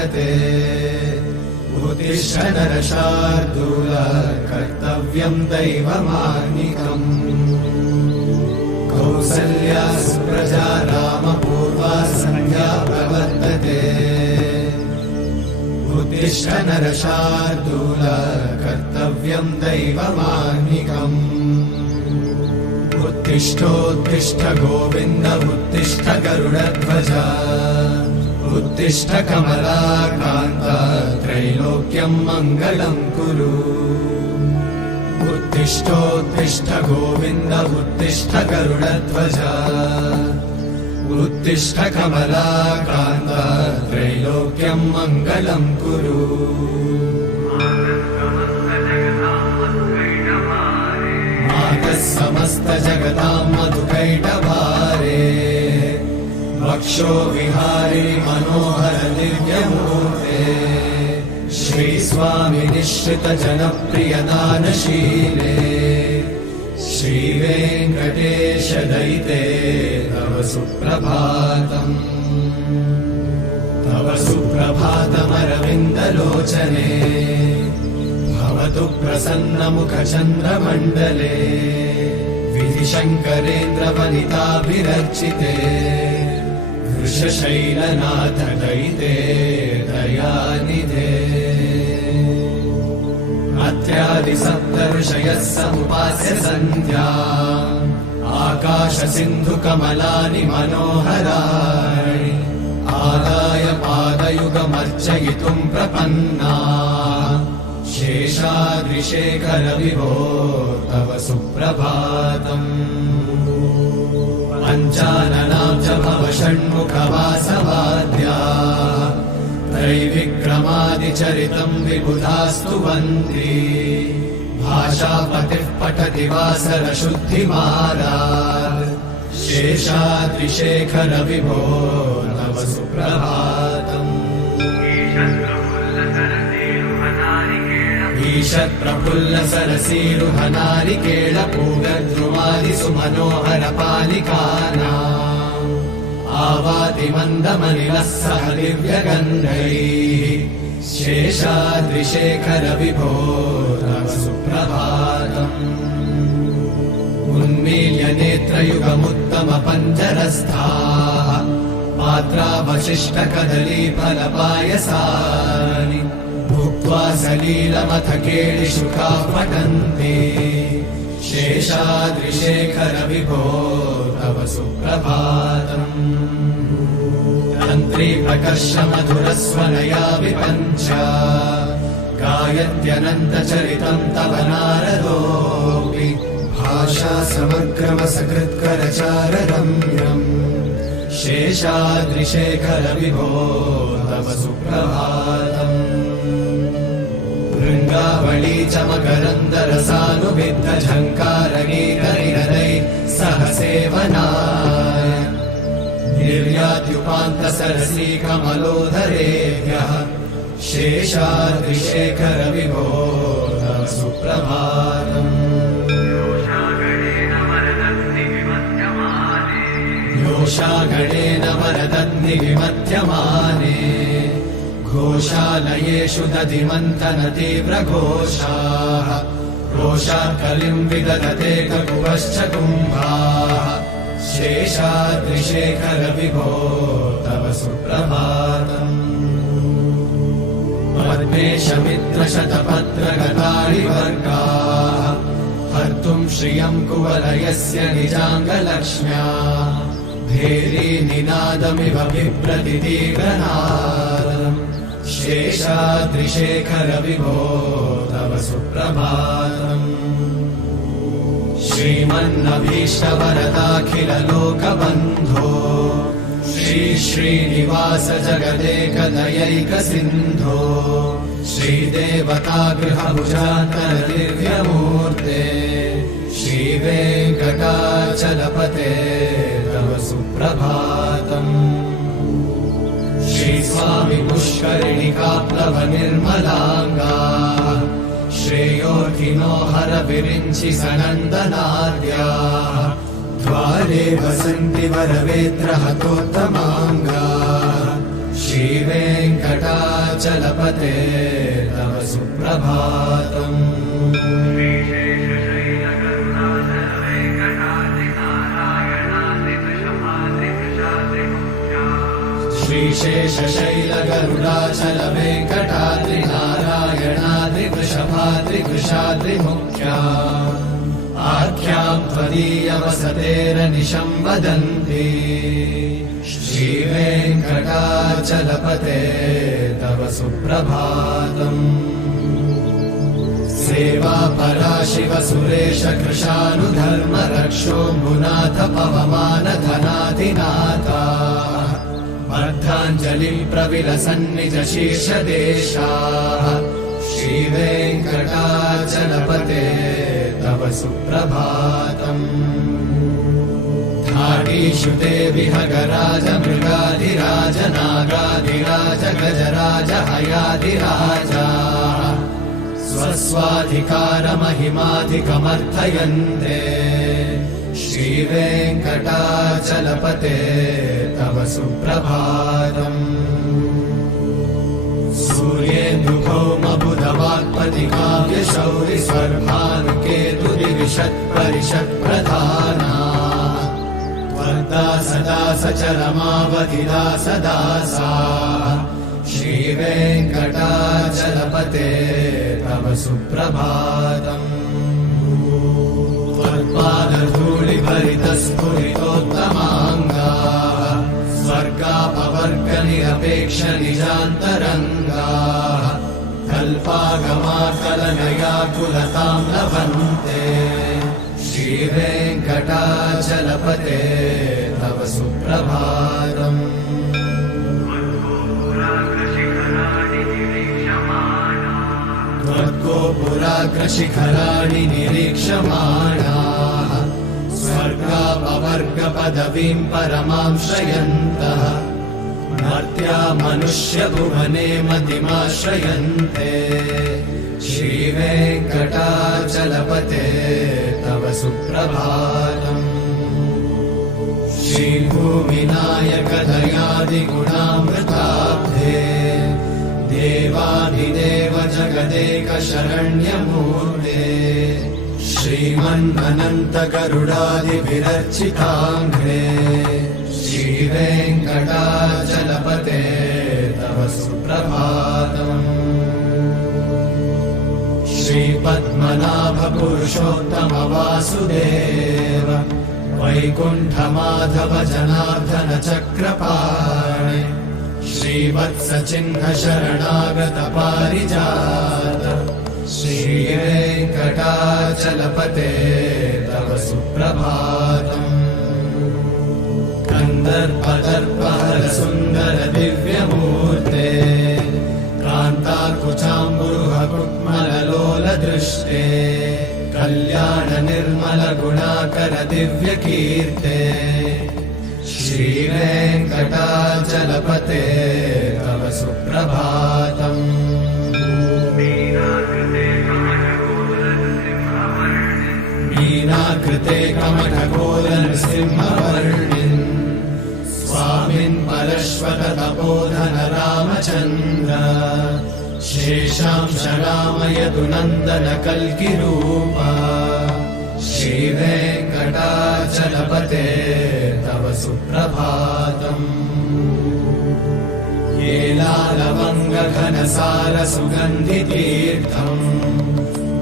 प्रवर्तते उत्तिष्ठ नरशार्दूल कर्तव्यम् दैवमान्निकम् कौसल्या सुप्रजा रामपूर्वा सन्ध्या प्रवर्तते उत्तिष्ठ नरशार्दूल कर्तव्यम् दैवमान्निकम् उत्तिष्ठोत्तिष्ठ गोविन्द उत्तिष्ठ गरुडध्वज उत्तिष्ठ कमलाकान्त त्रैलोक्यम् मङ्गलम् कुरु उत्तिष्ठोत्तिष्ठ गोविन्द उत्तिष्ठ गरुडध्वज उत्तिष्ठ कमलाकान्त त्रैलोक्यम् मङ्गलम् कुरु मातः समस्त जगताम् मधुकैटभारे वक्षो विहारी मनोहर दिव्यमूर्ते श्रीस्वामि निश्चित जनप्रिय दानशीले श्रीवेङ्कटेश दयिते तव सुप्रभातम् तव सुप्रभातमरविन्दलोचने भवतु प्रसन्नमुखचन्द्रमण्डले विधिशङ्करेन्द्रवनिताभिरर्चिते वृषशैलनाथ दयिते दयानिधे अत्यादि सप्त ऋषयः समुपास्य सन्ध्या आकाश सिन्धु कमलानि मनोहराणि आदाय पादयुगमर्चयितुम् प्रपन्ना शेषाद्रिशेखर विभो तव सुप्रभातम् पञ्चाननाम् च भव षण्मुखवासवाद्या त्रैविक्रमादिचरितम् विबुधास्तुवन्ति भाषापतिः पठति वासरशुद्धिमारात् शेषाद्रिशेखर विभो तव सुप्रभातम् ईषत्प्रफुल्ल सरसीरुहनारिकेळ पूगद्रुमादिसुमनोहर पालिकानाम् आवाति मन्दमनिलः सह दिव्यगन्धैः शेषाद्रिशेखर विभो तव सुप्रभातम् उन्मील्य नेत्रयुगमुत्तम पञ्जरस्थाः पात्रावशिष्ट कदलीफलपायसानि भुक्त्वा सलीलमथ केलिशुकाः पठन्ति शेषाद्रिशेखर विभो तव सुप्रभातम् तन्त्री प्रकर्ष मधुरस्वनया विपञ्च गायत्यनन्तचरितम् तव नारदोऽपि भाषा समग्रमसकृत्करचाररम्यम् शेषाद्रिशेखर विभो तव सुप्रभातम् भृङ्गावळी च मकरन्दरसानुविद्ध झङ्कारगीतनिरदैः सह सेवनाय निर्यात्युपान्त सरसी कमलोदरेभ्यः शेषाद्रिशेखर विभो तव सुप्रभातम् योषागणेन वरदन्नि विमध्यमाने घोषालयेषु दधिमन्थन तीव्रघोषाः रोषाकलिम् विदधते ककुभश्च कुम्भाः शेषाद्रिशेखर विभो तव सुप्रभातम् पद्मेशमित्रशतपत्रगतारिवर्गाः हर्तुम् श्रियम् कुवलयस्य निजाङ्गलक्ष्म्या भेरीनिनादमिव बिभ्रतितीव्रनादम् शेषाद्रिशेखर विभो तव सुप्रभातम् श्रीमन्नभीष्टवरदाखिललोकबन्धो श्रीनिवास जगदेकदयैकसिन्धो श्रीदेवतागृहभुजान्तर दिव्यमूर्ते श्रीवेङ्कटाचलपते तव सुप्रभातम् श्रीस्वामि पुष्करिणिकाप्लव निर्मलाङ्गा श्रेयोर्थिनो हर विरिञ्चि सनन्दनाद्याः द्वारे वसन्ति वरवेत्र हतोत्तमाङ्गा श्रीवेङ्कटाचलपते तव सुप्रभातम्। श्रीशेषशैलगरुडाचलवेङ्कटाद्रिनारायणाद्रिवृषभाद्रिवृषाद्रिमुख्या आख्यां त्वदीयवसतेरनिशं वदन्ति। श्रीवेङ्कटाचलपते तव सुप्रभातम्। सेवापरा शिव सुरेश कृशानुधर्म रक्षोऽम्बुनाथ पवमानधनाधिनाथा बद्धाञ्जलिं प्रविलसन्निज शीर्षदेशाः। श्रीवेङ्कटाचलपते तव सुप्रभातम्। धाडीषु ते विहगराज मृगाधिराज नागाधिराज गजराज हयाधिराजा स्वस्वाधिकारमहिमाधिकमर्थयन्ते। श्रीवेङ्कटाचलपते तव सुप्रभातम्। सूर्येन्दुभौमबुधवाक्पतिकाव्यशौरि स्वर्भानुकेतुरिविशत्परिषत्प्रधाना वर्धा सदा सचरमावधिदा सदा सा। श्रीवेङ्कटाचलपते तव सुप्रभातम्। त्वत्पादधूलिभरितस्फुरितोत्तमाङ्गाः स्वर्गापवर्गनिरपेक्षनिजान्तरङ्गाः कल्पागमाकलनयाकुलतां लभन्ते। श्रीवेङ्कटाचलपते तव सुप्रभातम्। त्वद्गोपुराग्रशिखराणि निरीक्षमाणाः स्वर्गापवर्गपदवीं परमां श्रयन्तः मर्त्या मनुष्यभुवने मतिमाश्रयन्ते। श्रीवेङ्कटाचलपते तव सुप्रभातम्। श्रीभूमिनायकदयादिगुणामृताब्धे देवादिदेव जगदेक शरण्यमूर्ते श्रीमन्मनन्त गरुडादिभिरर्चिताङ्घ्रे। श्रीवेङ्कटाचलपते तव सुप्रभातम्। श्रीपद्मनाभ पुरुषोत्तम वासुदेव वैकुण्ठमाधव जनार्दन चक्रपाणि श्रीवत्सचिह्न शरणागत पारिजात। श्रीवेङ्कटाचलपते तव सुप्रभातम्। कन्दर्पदर्पहर सुन्दर दिव्यमूर्ते कान्ताकुचाम्बुरुहकुट्मललोल दृष्टे कल्याण निर्मल गुणाकर दिव्यकीर्ते। श्रीवेङ्कटाचलपते तव सुप्रभातम्। मीनाकृते कमठकोलनृसिंहवर्णिन् स्वामिन् परश्वत तपोधन रामचन्द्र शेषांश रामयतु नन्दन कल्किरूपा। श्रीवेङ्कटाचलपते तव सुप्रभातम्। येलालवङ्गघनसार सुगन्धितीर्थम्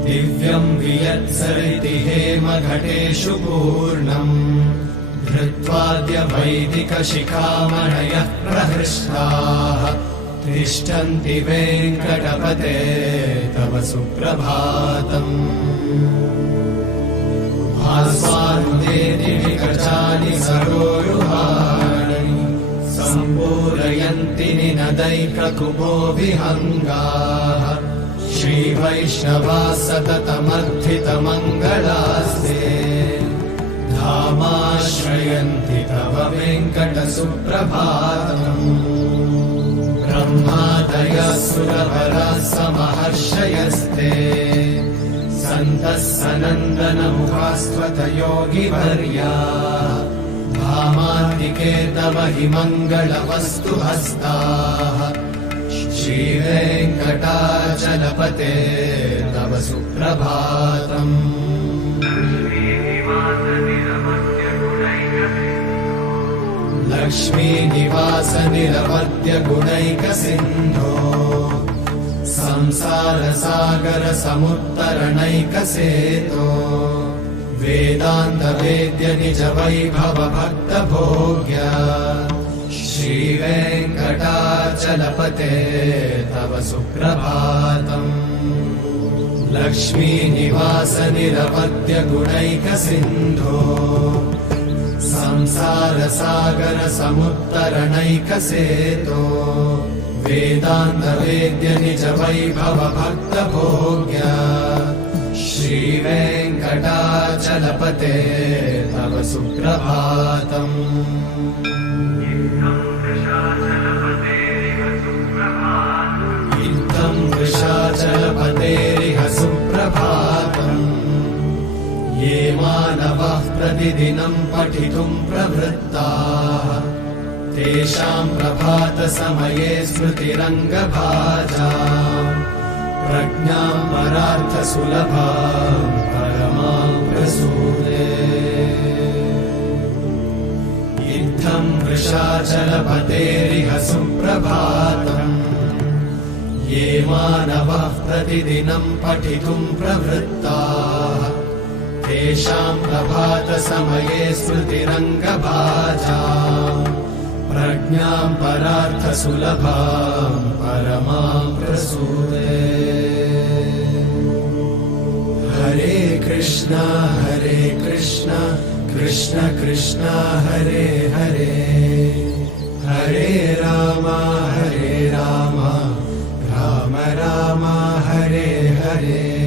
दिव्यम् वियत्सरिति हेमघटेषु पूर्णम् धृत्वाद्य वैदिकशिखामणयः प्रहृष्टाः तिष्ठन्ति वेङ्कटपते तव सुप्रभातम्। भास्वानुदेदिविकचानि सरोरुहाणि सम्पूरयन्ति निनदैककुपो विहङ्गाः श्रीवैष्णवाः सततमर्थितमङ्गलास्ते धामाश्रयन्ति तव वेङ्कटसुप्रभातम्। ब्रह्मादयः सुरवराः समहर्षयस्ते सन्तः सनन्दनमुखास्त्वत योगिवर्याः धामान्तिके तव हि मङ्गलवस्तु हस्ताः श्रीवेङ्कटाचलपते तव सुप्रभातम् लक्ष्मीनिवास निरवद्य गुणैकसिन्धो संसारसागर समुत्तरणैकसेतो वेदान्त वेद्य निज वैभव भक्त भोग्य श्रीवेङ्कटाचलपते तव सुप्रभातम् लक्ष्मीनिवास निरवद्य गुणैकसिन्धो संसारसागर समुत्तरणैकसेतो वेदान्त वेद्य निज वैभव भक्त भोग्य श्रीवेङ्कटाचलपते तव सुप्रभातम् इत्थं वृषाचलपतेरिह सुप्रभातम् ये मानवाः प्रतिदिनं पठितुं प्रवृत्ताः तेषां प्रभातसमये स्मृतिरङ्गभाजाम् प्रज्ञां परार्थसुलभां परमां प्रसूते इत्थं वृषाचलपतेरिह सुप्रभातम् ये मानवाः प्रतिदिनं पठितुं प्रवृत्ताः तेषां प्रभातसमये स्मृतिरङ्गभाजाम् प्रज्ञां परार्थसुलभां परमां प्रसूते हरे कृष्ण कृष्ण कृष्ण हरे हरे हरे राम राम राम हरे हरे